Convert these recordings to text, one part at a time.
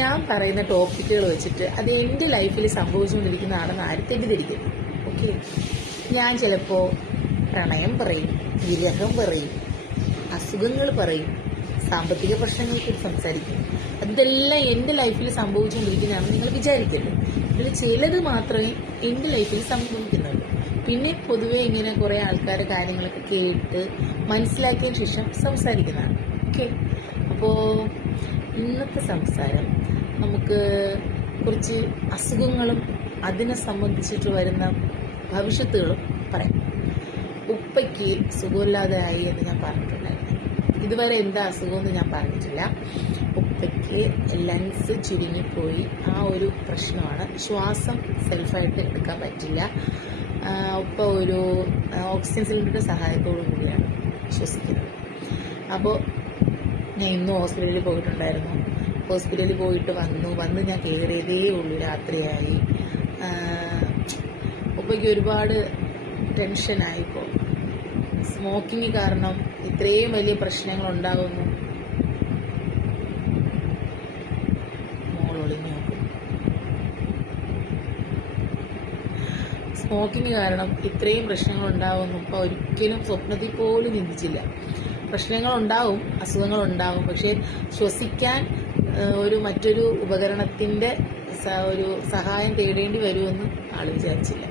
ഞാൻ പറയുന്ന ടോപ്പിക്കുകൾ വെച്ചിട്ട് അത് എൻ്റെ ലൈഫിൽ സംഭവിച്ചുകൊണ്ടിരിക്കുന്നതാണെന്ന് ആരും തെറ്റിദ്ധരിക്കുന്നു. ഓക്കെ, ഞാൻ ചിലപ്പോൾ പ്രണയം പറയും, വിരഹം പറയും, അസുഖങ്ങൾ പറയും, സാമ്പത്തിക പ്രശ്നങ്ങളെക്കുറിച്ച് സംസാരിക്കും. അതെല്ലാം എൻ്റെ ലൈഫിൽ സംഭവിച്ചുകൊണ്ടിരിക്കുന്നതാണെന്ന് നിങ്ങൾ വിചാരിക്കരുത്. അതിൽ ചിലത് മാത്രമേ എൻ്റെ ലൈഫിൽ സംഭവിക്കുന്നുള്ളൂ. പിന്നെ പൊതുവെ ഇങ്ങനെ കുറേ ആൾക്കാരുടെ കാര്യങ്ങളൊക്കെ കേട്ട് മനസ്സിലാക്കിയതിന് ശേഷം സംസാരിക്കുന്നതാണ്. ഓക്കെ, അപ്പോൾ ഇന്നത്തെ സംസാരം നമുക്ക് കുറച്ച് അസുഖങ്ങളും അതിനെ സംബന്ധിച്ചിട്ട് വരുന്ന ഭവിഷ്യത്തുകളും പറയാം. ഉപ്പയ്ക്ക് സുഖമില്ലാതെയായി എന്ന് ഞാൻ പറഞ്ഞിട്ടുണ്ടായിരുന്നു. ഇതുവരെ എന്താ അസുഖമെന്ന് ഞാൻ പറഞ്ഞിട്ടില്ല. ഉപ്പയ്ക്ക് ലങ്സ് ചുരുങ്ങിപ്പോയി, ആ ഒരു പ്രശ്നമാണ്. ശ്വാസം സെൽഫായിട്ട് എടുക്കാൻ പറ്റില്ല. ഉപ്പ ഒരു ഓക്സിജൻ സിലിണ്ടറിൻ്റെ സഹായത്തോടു കൂടിയാണ് ശ്വസിക്കുന്നത്. അപ്പോൾ ഞാൻ ഇന്ന് ഹോസ്പിറ്റലിൽ പോയിട്ടുണ്ടായിരുന്നു. ഹോസ്പിറ്റലിൽ പോയിട്ട് വന്ന് ഞാൻ കയറിയതേ ഉള്ളൂ, രാത്രിയായി. ഉപ്പയ്ക്ക് ഒരുപാട് ടെൻഷനായിപ്പോൾ. സ്മോക്കിങ് കാരണം ഇത്രയും വലിയ പ്രശ്നങ്ങൾ ഉണ്ടാകുന്നു. മോളൊളിഞ്ഞു നോക്കും. സ്മോക്കിങ് കാരണം ഇത്രയും പ്രശ്നങ്ങൾ ഉണ്ടാകുന്നു ഉപ്പ ഒരിക്കലും സ്വപ്നത്തിൽ പോലും ചിന്തിച്ചില്ല. പ്രശ്നങ്ങളുണ്ടാവും, അസുഖങ്ങളുണ്ടാവും, പക്ഷേ ശ്വസിക്കാൻ മറ്റൊരു ഉപകരണത്തിൻ്റെ ഒരു സഹായം തേടേണ്ടി വരുമെന്ന് ആൾ വിചാരിച്ചില്ല.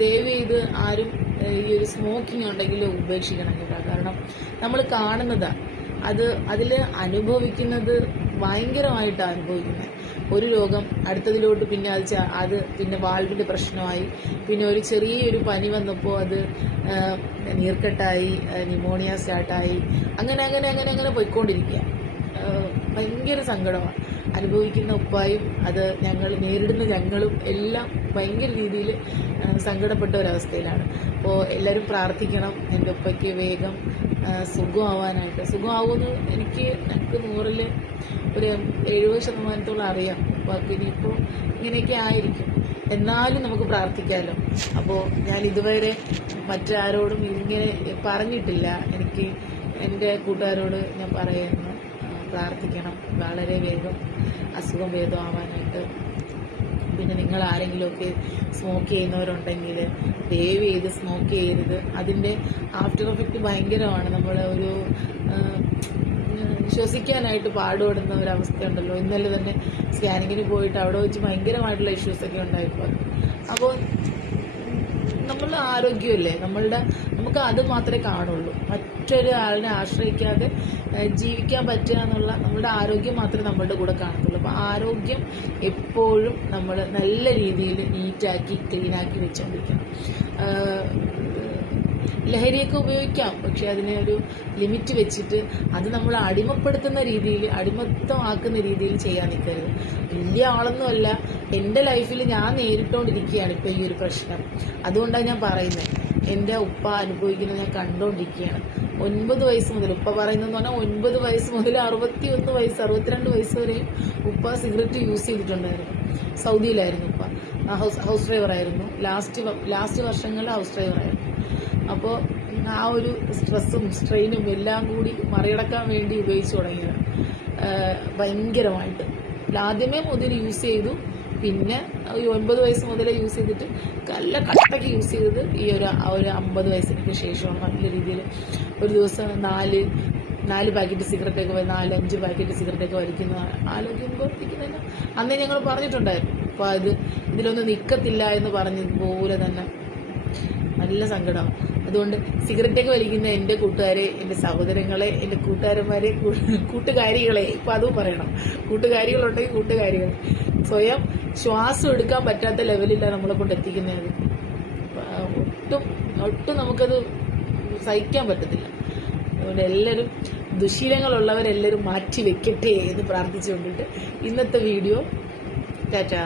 ദയവ് ചെയ്ത് ആരും ഈ ഒരു സ്മോക്കിംഗ് ഉണ്ടെങ്കിൽ ഉപേക്ഷിക്കണം കേട്ടോ. കാരണം നമ്മൾ കാണുന്നതാണ്, അതിൽ അനുഭവിക്കുന്നത് ഭയങ്കരമായിട്ടാണ് അനുഭവിക്കുന്നത്. ഒരു രോഗം അടുത്തതിലോട്ട്, പിന്നെ അത് പിന്നെ വാൾവിൻ്റെ പ്രശ്നമായി, പിന്നെ ഒരു ചെറിയൊരു പനി വന്നപ്പോൾ അത് നീർക്കെട്ടായി, ന്യൂമോണിയ സ്റ്റാർട്ടായി, അങ്ങനെ പോയിക്കൊണ്ടിരിക്കുക. ഭയങ്കര സങ്കടമാണ് അനുഭവിക്കുന്ന ഉപ്പായും അത് നേരിടുന്ന ഞങ്ങളും എല്ലാം ഭയങ്കര രീതിയിൽ സങ്കടപ്പെട്ട ഒരവസ്ഥയിലാണ്. അപ്പോൾ എല്ലാവരും പ്രാർത്ഥിക്കണം എൻ്റെ ഉപ്പയ്ക്ക് വേഗം സുഖമാവാനായിട്ട്. സുഖമാവുമെന്ന് ഞങ്ങൾക്ക് 100-ൽ ഒരു 70% അറിയാം. ഉപ്പാക്ക് ഇനിയിപ്പോൾ ഇങ്ങനെയൊക്കെ ആയിരിക്കും, എന്നാലും നമുക്ക് പ്രാർത്ഥിക്കാമല്ലോ. അപ്പോൾ ഞാൻ ഇതുവരെ മറ്റാരോടും ഇങ്ങനെ പറഞ്ഞിട്ടില്ല. എൻ്റെ കൂട്ടുകാരോട് ഞാൻ പറയുന്നു, പ്രാർത്ഥിക്കണം വളരെ വേഗം അസുഖം ഭേദമാവാനായിട്ട്. പിന്നെ നിങ്ങൾ ആരെങ്കിലുമൊക്കെ സ്മോക്ക് ചെയ്യുന്നവരുണ്ടെങ്കിൽ ദയവ് ചെയ്ത് സ്മോക്ക് ചെയ്യരുത്. അതിൻ്റെ ആഫ്റ്റർ എഫക്റ്റ് ഭയങ്കരമാണ്. നമ്മൾ ഒരു ശ്വസിക്കാനായിട്ട് പാടുപെടുന്ന ഒരവസ്ഥ ഉണ്ടല്ലോ. ഇന്നലെ തന്നെ സ്കാനിങ്ങിന് പോയിട്ട് അവിടെ വെച്ച് ഭയങ്കരമായിട്ടുള്ള ഇഷ്യൂസൊക്കെ ഉണ്ടായിപ്പോൾ. അപ്പോൾ നമ്മളുടെ ആരോഗ്യമല്ലേ നമുക്ക് അത് മാത്രമേ കാണുള്ളൂ. മറ്റൊരു ആളിനെ ആശ്രയിക്കാതെ ജീവിക്കാൻ പറ്റുക എന്നുള്ള നമ്മളുടെ ആരോഗ്യം മാത്രമേ നമ്മളുടെ കൂടെ കാണത്തുള്ളൂ. അപ്പോൾ ആരോഗ്യം എപ്പോഴും നമ്മൾ നല്ല രീതിയിൽ നീറ്റാക്കി ക്ലീനാക്കി വെച്ചുകൊണ്ടിരിക്കണം. ലഹരിയൊക്കെ ഉപയോഗിക്കാം, പക്ഷെ അതിനെ ഒരു ലിമിറ്റ് വെച്ചിട്ട് അത് നമ്മൾ അടിമപ്പെടുത്തുന്ന രീതിയിൽ, അടിമത്തമാക്കുന്ന രീതിയിൽ ചെയ്യാൻ നിൽക്കരുത്. വലിയ ആളൊന്നുമല്ല, എൻ്റെ ലൈഫിൽ ഞാൻ നേരിട്ടുകൊണ്ടിരിക്കുകയാണ് ഇപ്പോൾ ഈ ഒരു പ്രശ്നം. അതുകൊണ്ടാണ് ഞാൻ പറയുന്നത്. എൻ്റെ ഉപ്പ അനുഭവിക്കുന്നത് ഞാൻ കണ്ടുകൊണ്ടിരിക്കുകയാണ്. 9 വയസ്സ് മുതൽ, ഉപ്പ പറയുന്നതെന്ന് പറഞ്ഞാൽ 9 വയസ്സ് മുതൽ 61 വയസ്സ് 62 വയസ്സ് വരെയും ഉപ്പ സിഗരറ്റ് യൂസ് ചെയ്തിട്ടുണ്ടായിരുന്നു. സൗദിയിലായിരുന്നു ഉപ്പ, ഹൗസ് ഡ്രൈവറായിരുന്നു. ലാസ്റ്റ് വർഷങ്ങളിൽ ഹൗസ് ഡ്രൈവറായിരുന്നു. അപ്പോൾ ആ ഒരു സ്ട്രെസ്സും സ്ട്രെയിനും എല്ലാം കൂടി മറികടക്കാൻ വേണ്ടി ഉപയോഗിച്ച് തുടങ്ങിയത് ഭയങ്കരമായിട്ട്. ആദ്യമേ മുതൽ യൂസ് ചെയ്തു, പിന്നെ 9 വയസ്സ് മുതലേ യൂസ് ചെയ്തിട്ട് നല്ല കട്ടയ്ക്ക് യൂസ് ചെയ്തത് ഈ ഒരു 50 വയസ്സിനൊക്കെ ശേഷമാണ്. നല്ല രീതിയിൽ ഒരു ദിവസം 4 പാക്കറ്റ് സിഗരറ്റൊക്കെ 4-5 പാക്കറ്റ് സിഗരറ്റൊക്കെ വലിക്കുന്ന ആലോചിക്കുമ്പോഴത്തേക്കും അന്നേ ഞങ്ങൾ പറഞ്ഞിട്ടുണ്ടായിരുന്നു. അപ്പോൾ ഇതിലൊന്നും നിൽക്കത്തില്ല എന്ന് പറഞ്ഞതുപോലെ തന്നെ നല്ല സങ്കടമാണ്. അതുകൊണ്ട് സിഗരറ്റൊക്കെ വലിക്കുന്ന എൻ്റെ കൂട്ടുകാരെ, എൻ്റെ സഹോദരങ്ങളെ, എൻ്റെ കൂട്ടുകാരന്മാരെ, കൂട്ടുകാരികളെ, ഇപ്പം അതും പറയണം, കൂട്ടുകാരികളുണ്ടെങ്കിൽ കൂട്ടുകാരികൾ, സ്വയം ശ്വാസം എടുക്കാൻ പറ്റാത്ത ലെവലിലാണ് നമ്മളെ കൊണ്ട് എത്തിക്കുന്നത്. ഒട്ടും നമുക്കത് സഹിക്കാൻ പറ്റത്തില്ല. അതുകൊണ്ട് എല്ലാവരും ദുശീലങ്ങളുള്ളവരെല്ലാവരും മാറ്റി വെക്കട്ടെ എന്ന് പ്രാർത്ഥിച്ചുകൊണ്ടിട്ട് ഇന്നത്തെ വീഡിയോ ടാറ്റാ.